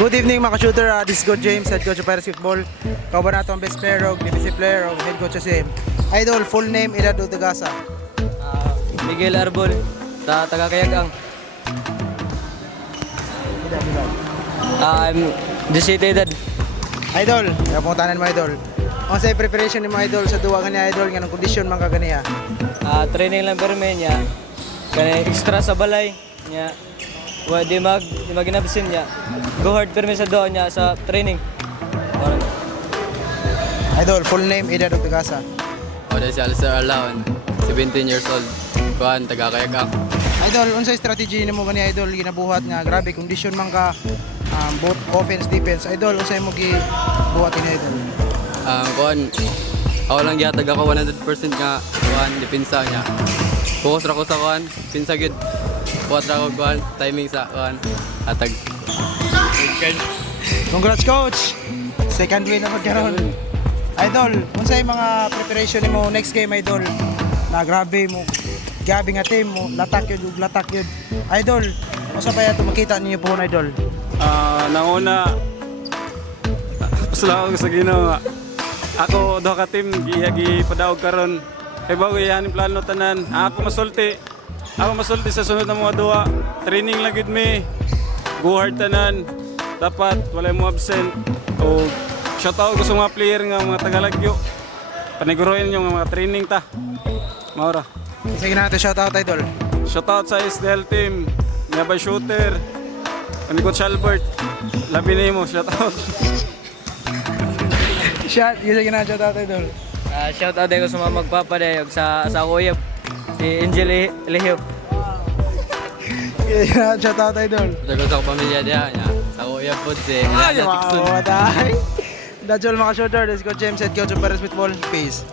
Good evening mga shooter. This is Coach James, head coach of Paris Football. Kau ba nato ang best player o defensive player o head coach sa Idol, full name, edad o tagasa? Miguel Arbol, taga-Kayagang. I'm 17 edad. Idol, kaya pungutanan mo Idol. Kung sa preparation ni mo Idol sa duwa ka ni Idol, nga ng kondisyon man ka ganiya. Training lang pero may niya. Kaya extra sa balay niya. Di mag-inabsin niya. Go hard pero may sa doon niya sa training. Idol, full name, edad o tagasa? Oda si Alistair Arlaon, 17 years old. Kuhan, taga-Kayagang. Idol, unsay strategy nimo gani Idol ginabuhat nga grabe kondisyon man ka both offense defense. Idol, unsay mo gibuhat ni Idol? Kuhan, ako lang gihatag ako 100% nga kuhan, depensa niya. Focus ra ko sa kuhan, pinsa gid. Kuhat ra ko kuhan, timing sa kuhan, hatag. Congrats coach. Second win na magkaroon. Idol, unsay mga preparation nimo next game Idol? Na grabe mo. Gabi nga team mo, latak yun, latak yun. Idol, usa pa yato makita ninyo po Idol. Nanguna, salamat sa Ginoo nga. Ako do ka team giyagi padaog karon. Kay bago yanin plano tanan. Ako masulti. Ako masulti sa sunod na mga duwa. Training lang gid mi. Go hard tanan. Dapat wala mo absent. O shout out ko sa mga player nga mga tagalagyo. Paniguruin yung mga training ta. Maura. Sige natin shoutout Idol. Shout out sa SDL team. Ngabay shooter. Ani Coach Albert. Labi nimo shout out. Shot, yun sige na shoutout Idol. Shout out ko sa mga magpapadayog sa uyab. Si Angel Elihio. Shoutout Idol. Tagal sa pamilya diha niya. Sa kuya po si Ay, wow, matay. That's all mga shooter. Let's go James, head coach of Paris Football. Peace.